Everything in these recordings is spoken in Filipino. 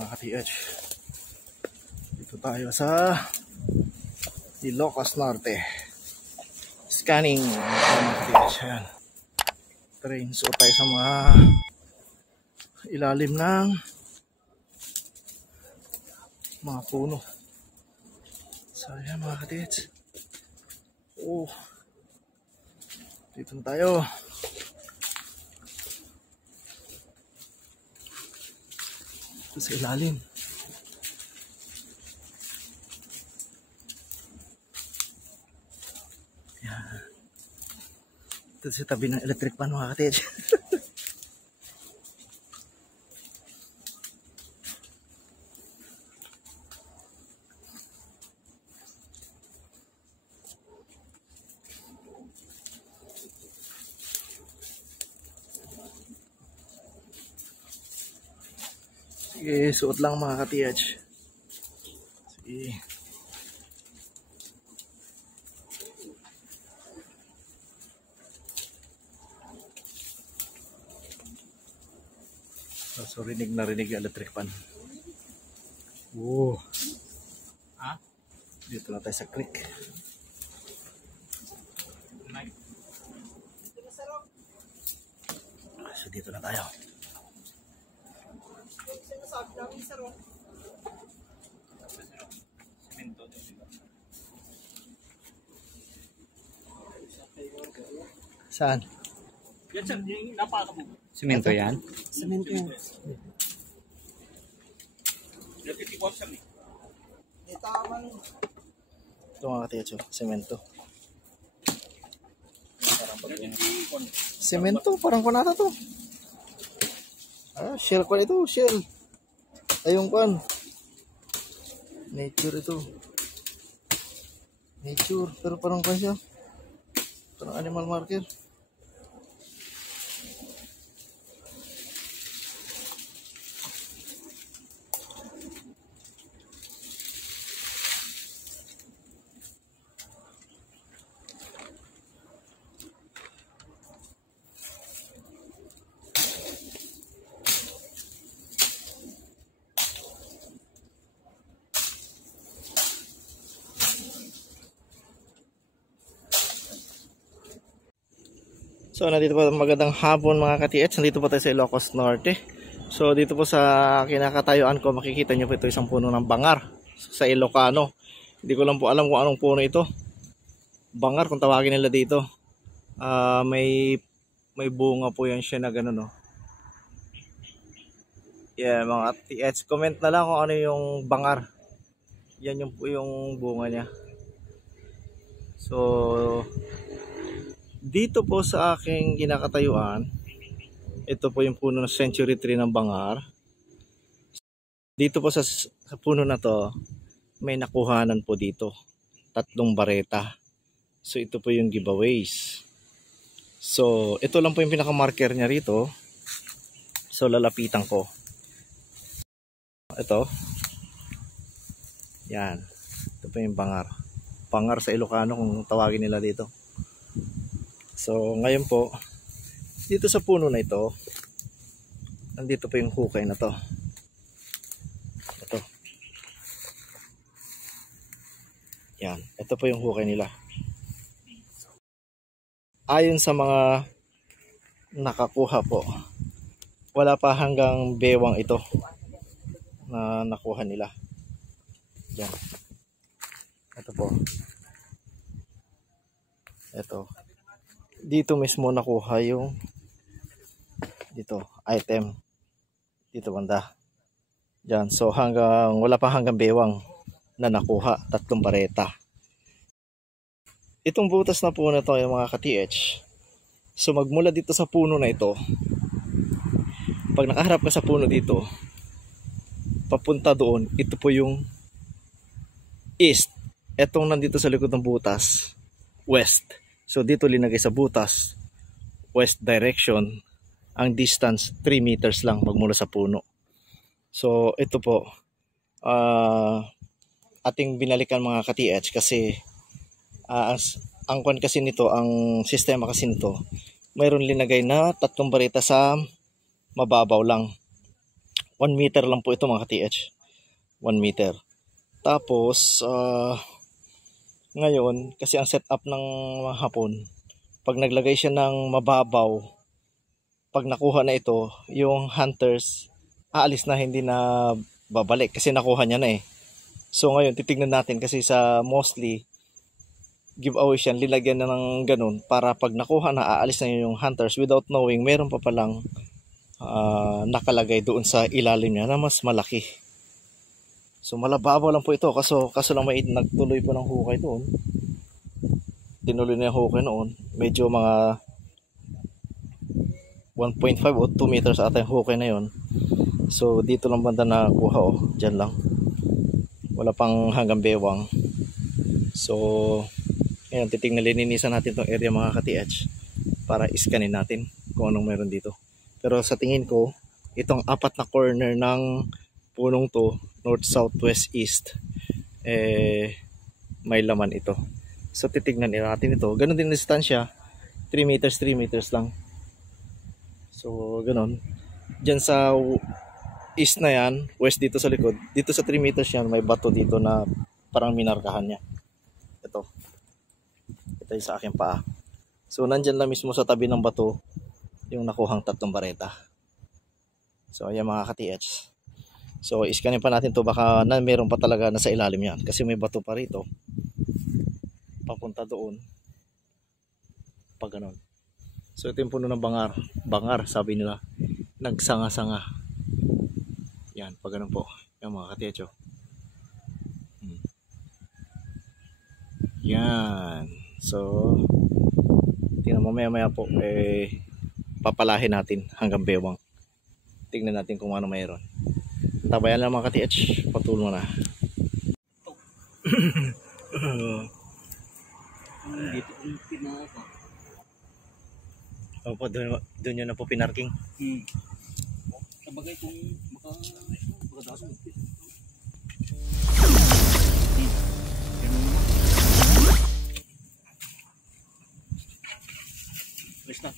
mga ka-TH. Dito tayo sa Ilocos Norte. Scanning mga ka-TH. Ayan. Train. Suot tayo sa mga ilalim ng mga puno. So ayan mga ka-TH. Oh. Dito na tayo. Ito sa ilalim. Yan. Ito sa tabi ng electric pan mga ka-TH. Sige, suot lang mga ka-TH. Sige. So rinig na rinig yung electric pan. Oh. Ha? Dito na tayo sa click. So dito na tayo. Saan? Yan sir, yung napakabog. Semento yan? Semento yan. Ito mga ka-TH, semento. Semento, parang kunata to. Ah, shell ko ito, shell. Ayong kan. Nature ito. Nature, pero parang kan siya. Parang animal marker. So nandito po magandang hapon mga ka-TH. Nandito po tayo sa Ilocos Norte. So dito po sa kinakatayuan ko makikita nyo po ito isang puno ng bangar sa Ilocano. Hindi ko lang po alam kung anong puno ito. Bangar kung tawagin nila dito. May bunga po yan siya na gano'n, no? Yeah mga TH, comment na lang kung ano yung bangar. Yan yung po yung bunga niya. So dito po sa aking kinakatayuan, ito po yung puno ng century tree ng bangar. Dito po sa puno na to, may nakuhanan po dito. 3 bareta. So ito po yung giveaways. So ito lang po yung pinaka-marker niya rito. So lalapitan ko. Ito. Yan. Ito po yung bangar. Bangar sa Ilocano kung tawagin nila dito. So ngayon po, dito sa puno na ito, nandito po yung hukay na to. Ito. Yan, ito po yung hukay nila. Ayon sa mga nakakuha po, wala pa hanggang bewang ito na nakuha nila. Yan. Ito po. Ito. Dito mismo nakuha yung dito item dito banda dyan. So wala pa hanggang bewang na nakuha, 3 bareta. Itong butas na puno na to yung mga ka-TH. So magmula dito sa puno na ito, pag nakaharap ka sa puno dito papunta doon, ito po yung east. Etong nandito sa likod ng butas, west. So dito linagay sa butas, west direction, ang distance 3 meters lang magmula sa puno. So ito po, ating binalikan mga ka-TH kasi ang kwan kasi nito, ang sistema kasi nito, mayroon linagay na 3 bareta sa mababaw lang. 1 meter lang po ito mga ka-TH. 1 meter. Tapos, ngayon, kasi ang setup ng mga Hapon, pag naglagay siya ng mababaw, pag nakuha na ito, yung hunters, aalis na, hindi na babalik kasi nakuha niya na eh. So ngayon, titignan natin kasi sa mostly, giveaway siya, lilagyan na ng ganun para pag nakuha na, aalis na yung hunters without knowing, meron pa palang nakalagay doon sa ilalim niya na mas malaki. So malababaw lang po ito, kaso lang may nagtuloy po ng hukay doon. Tinuloy na yung hukay noon. Medyo mga 1.5 o 2 meters ata yung hukay na yon. So dito lang banda na kuha, oh, dyan lang. Wala pang hanggang bewang. So ngayon, titignan, lininisan natin tong area mga ka-TH para iskanin natin kung anong meron dito. Pero sa tingin ko, itong apat na corner ng punong to, north, south, west, east, may laman ito. So titignan natin ito. Ganon din distansya, 3 meters lang. So ganon. Diyan sa east na yan, west dito sa likod, dito sa 3 meters yan, may bato dito na parang minarkahan niya. Ito yung sa aking paa. So nandyan lang mismo sa tabi ng bato yung nakuhang 3 bareta. So ayan mga ka-TH. So iskanin pa natin to, baka na meron pa talaga nasa ilalim yan kasi may bato pa rito papunta doon pag ganon. So ito yung puno ng bangar sabi nila, nagsanga-sanga yan pag ganon po yung mga ka-TH. Yan. So tingnan mo maya po papalahin natin hanggang bewang. Tingnan natin kung ano mayroon. Tabayan lang mga ka-TH, patuloy na. Dito yung pinaka. Opo, doon yun na po pinarking. Sabagay kung makadaso. Basta.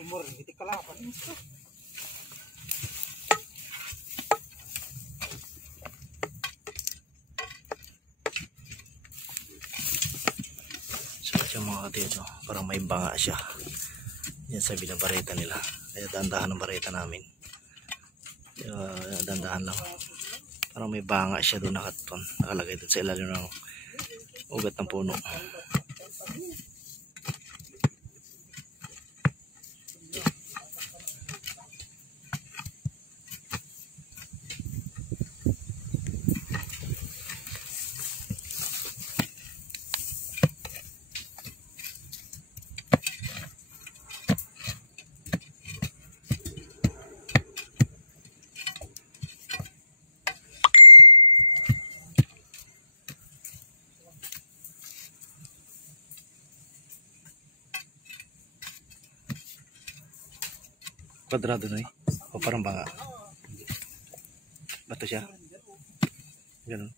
Umur, hindi kalapan ito. So yung mga ka-TH, parang may banga siya. Yan sa binabareta nila. Kaya dandahan ng bareta namin. Dandahan lang. Parang may banga siya doon nakalagay doon sa ilalim ng ugat ng puno. Kwadrado na o parang banga. Bato siya. Ganun.